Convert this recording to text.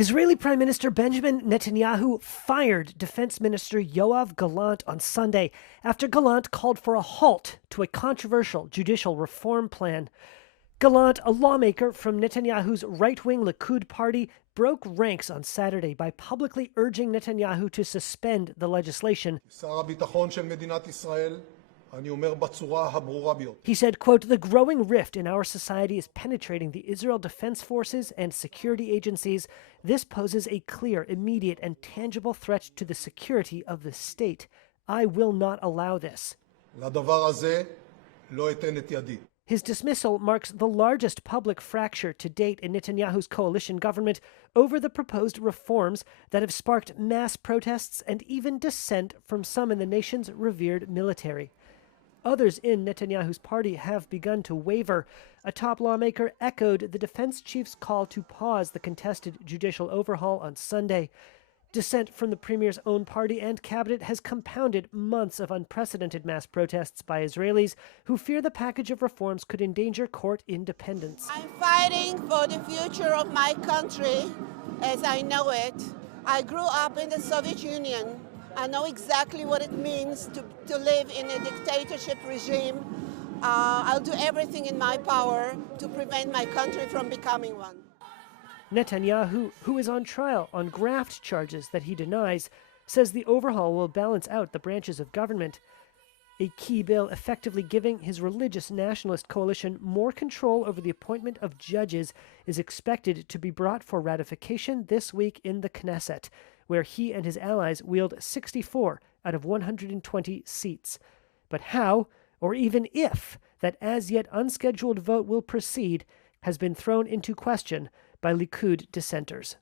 Israeli Prime Minister Benjamin Netanyahu fired Defense Minister Yoav Gallant on Sunday after Gallant called for a halt to a controversial judicial reform plan. Gallant, a lawmaker from Netanyahu's right-wing Likud party, broke ranks on Saturday by publicly urging Netanyahu to suspend the legislation. He said, quote, "The growing rift in our society is penetrating the Israel Defense Forces and security agencies. This poses a clear, immediate, and tangible threat to the security of the state. I will not allow this." His dismissal marks the largest public fracture to date in Netanyahu's coalition government over the proposed reforms that have sparked mass protests and even dissent from some in the nation's revered military. Others in Netanyahu's party have begun to waver. A top lawmaker echoed the defense chief's call to pause the contested judicial overhaul on Sunday. Dissent from the premier's own party and cabinet has compounded months of unprecedented mass protests by Israelis who fear the package of reforms could endanger court independence. I'm fighting for the future of my country as I know it. I grew up in the Soviet Union. I know exactly what it means to live in a dictatorship regime. I'll do everything in my power to prevent my country from becoming one. Netanyahu, who is on trial on graft charges that he denies, says the overhaul will balance out the branches of government. A key bill effectively giving his religious nationalist coalition more control over the appointment of judges is expected to be brought for ratification this week in the Knesset, where he and his allies wield 64 out of 120 seats. But how, or even if, that as yet unscheduled vote will proceed has been thrown into question by Likud dissenters.